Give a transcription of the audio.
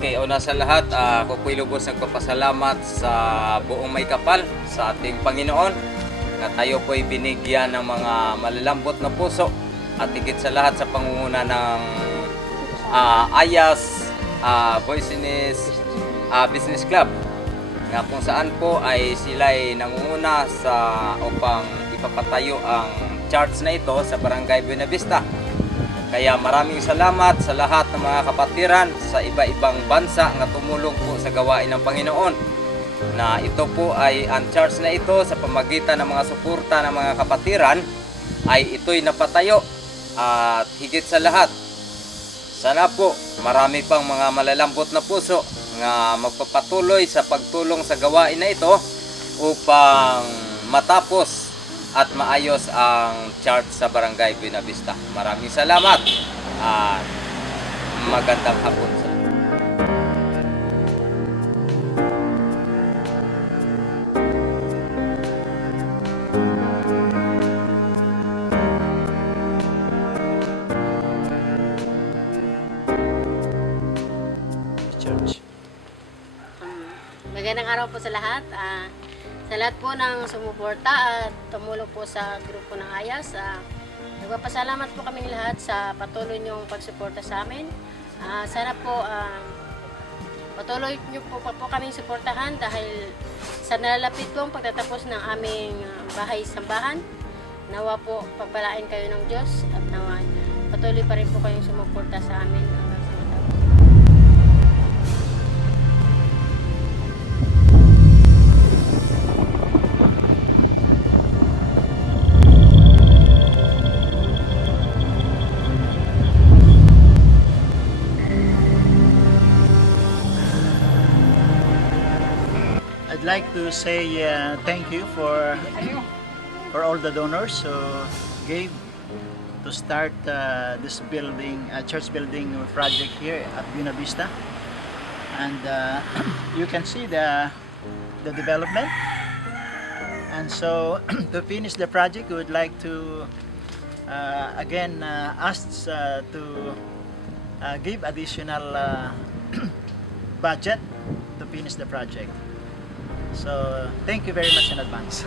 Okay, una sa lahat, ako po'y lubos nagpapasalamat sa buong may kapal sa ating Panginoon na tayo po'y binigyan ng mga malalambot na puso at higit sa lahat sa pangunguna ng Ayas Business Club nga kung saan po ay sila'y nangunguna sa upang ipapatayo ang church na ito sa Barangay Buena Vista. Kaya maraming salamat sa lahat ng mga kapatiran sa iba-ibang bansa na tumulong po sa gawain ng Panginoon. Na ito po ay ang church na ito sa pamagitan ng mga suporta ng mga kapatiran ay ito'y napatayo. At higit sa lahat, sana po marami pang mga malalambot na puso na magpapatuloy sa pagtulong sa gawain na ito upang matapos at maayos ang church sa Barangay Buena Vista. Maraming salamat at magandang hapon sa church. Magandang araw po sa lahat. Sa lahat po ng sumuporta at tumulong po sa grupo ng Ayas. Nagpapasalamat po kaming lahat sa patuloy niyong pagsuporta sa amin. Sana po patuloy niyo po kaming suportahan dahil sa nalalapit po ang pagtatapos ng aming bahay-sambahan. Nawa po pagpalain kayo ng Diyos at nawa patuloy pa rin po kayong sumuporta sa amin hanggang sa matapos. I'd like to say thank you for all the donors who gave to start this building, church building project here at Buena Vista. And you can see the development. And so to finish the project, we would like to again ask to give additional budget to finish the project. So thank you very much in advance.